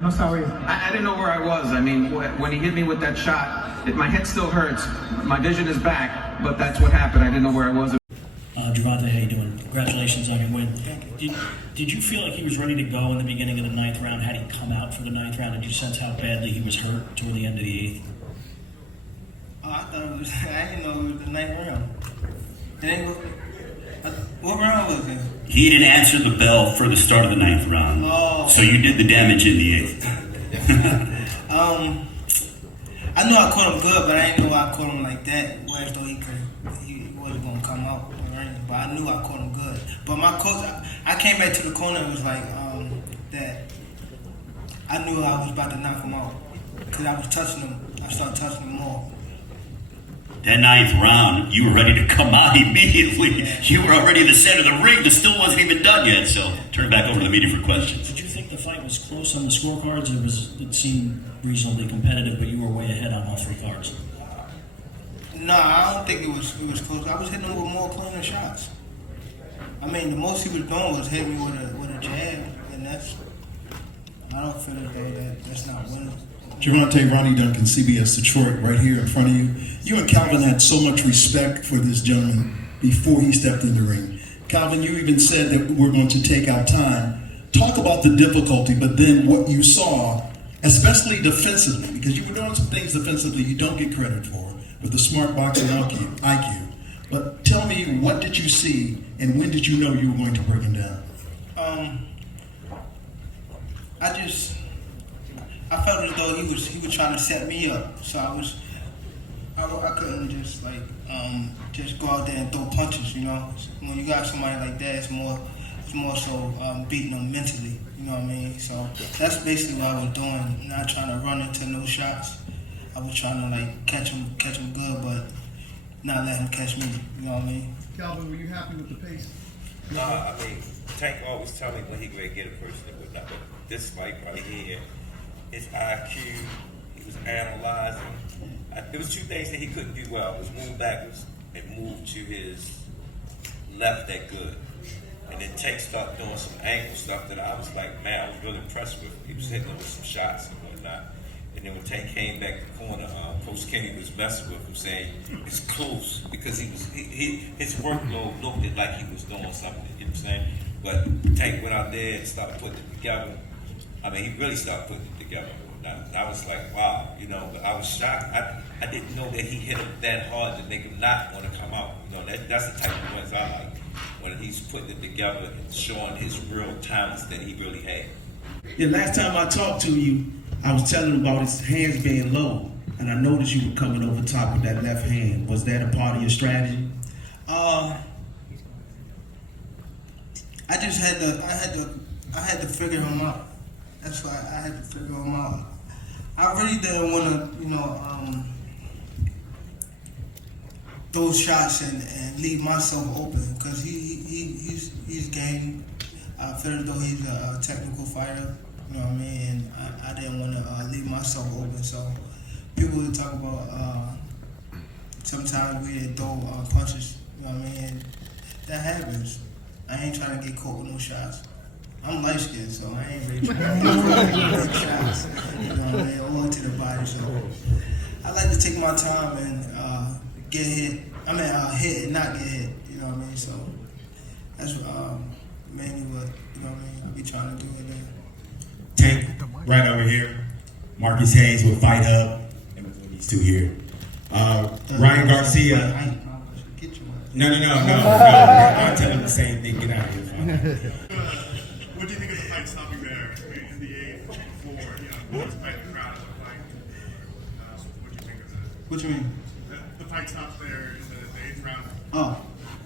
No, sorry. I didn't know where I was. I mean, when he hit me with that shot, my head still hurts. My vision is back, but that's what happened. I didn't know where I was. Gervonta, how you doing? Congratulations on your win. Did you feel like he was ready to go in the beginning of the ninth round? Had he come out for the ninth round? Did you sense how badly he was hurt toward the end of the eighth? I thought it was, I didn't know it was the ninth round. What round was it? He didn't answer the bell for the start of the ninth round. Oh. So you did the damage in the eighth. I knew I caught him good, but I didn't know I caught him like that. Whereas though he wasn't gonna come out, right? But I knew I caught him good. But my coach, I came back to the corner and was like, that I knew I was about to knock him out because I was touching him. I started touching him more. That ninth round, you were ready to come out immediately. Yeah. You were already in the center of the ring. The still wasn't even done yet. So turn it back over to the media for questions. Did you think the fight was close on the scorecards? It seemed reasonably competitive, but you were way ahead on all three cards. No, I don't think it was close. I was hitting him with more cleaner shots. I mean, the most he was doing was hitting me with a jab, and I don't feel as though that's not winning. Gervonta, Ronnie Duncan, CBS Detroit, right here in front of you. You and Calvin had so much respect for this gentleman before he stepped in the ring. Calvin, you even said that we're going to take our time. Talk about the difficulty, but then what you saw, especially defensively, because you were doing some things defensively you don't get credit for with the smart boxing IQ. But tell me, what did you see, and when did you know you were going to break him down? I felt as though he was trying to set me up, so I couldn't just just go out there and throw punches. You know, when you got somebody like that, it's more so beating them mentally. You know what I mean? So that's basically what I was doing. Not trying to run into no shots. I was trying to catch him good, but not let him catch me. You know what I mean? Calvin, were you happy with the pace? No, I mean, Tank always tell me when he going to get a person and whatnot. But this fight right here, his IQ, he was analyzing. There was two things that he couldn't do well. It was move backwards and move to his left that good. And then Tank started doing some ankle stuff that I was like, man, I was really impressed with. He was hitting him with some shots and whatnot. And then when Tank came back to the corner, Coach Kenny was messing with him, saying it's close because his workload looked like he was doing something. You know what I'm saying? But Tank went out there and started putting it together. I mean, he really started putting it together. And I was like, wow, you know. But I was shocked. I didn't know that he hit him that hard to make him not want to come out. You know, that's the type of ones I like when he's putting it together and showing his real talents that he really had. The last time I talked to you, I was telling him about his hands being low, and I noticed you were coming over top with that left hand. Was that a part of your strategy? I just had to figure him out. That's why I had to figure him out. I really didn't want to, throw shots and leave myself open because he's game. I feel as though he's a technical fighter. You know what I mean? And I didn't want to leave myself open. So people would talk about sometimes we throw punches. You know what I mean? And that happens. I ain't trying to get caught with no shots. I'm light skinned, so I ain't really trying to get shots. You know what I mean? Or to the body. So I like to take my time and get hit. I mean, hit and not get hit. You know what I mean? So that's mainly what I be trying to do with that. Tank, right over here. Marcus Hayes with Fight Hub. And these two here. Ryan Garcia. No. I'm telling him the same thing. Get out of here. What do you think of the fight stopping there in the eighth before, what was the fight the crowd looked like? What do you think of that? What you mean? The fight stopped there in the eighth round. Oh.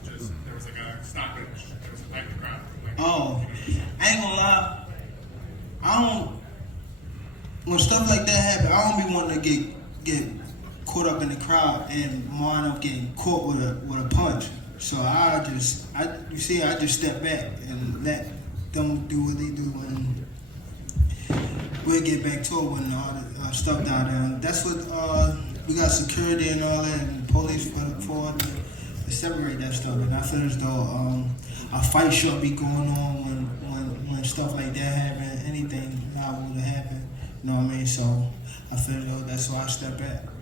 Just, there was like a stoppage. There was a fight in the crowd. I ain't gonna lie. When stuff like that happen, I don't be wanting to get caught up in the crowd and wind up getting caught with a punch. So I just step back and let them do what they do, and we'll get back to it when all the stuff down there. That's what we got security and all that, and police for to separate that stuff. And I feel as though a fight should be going on when stuff like that happen. Anything liable to happen. You know what I mean? So I feel as though that's why I step back.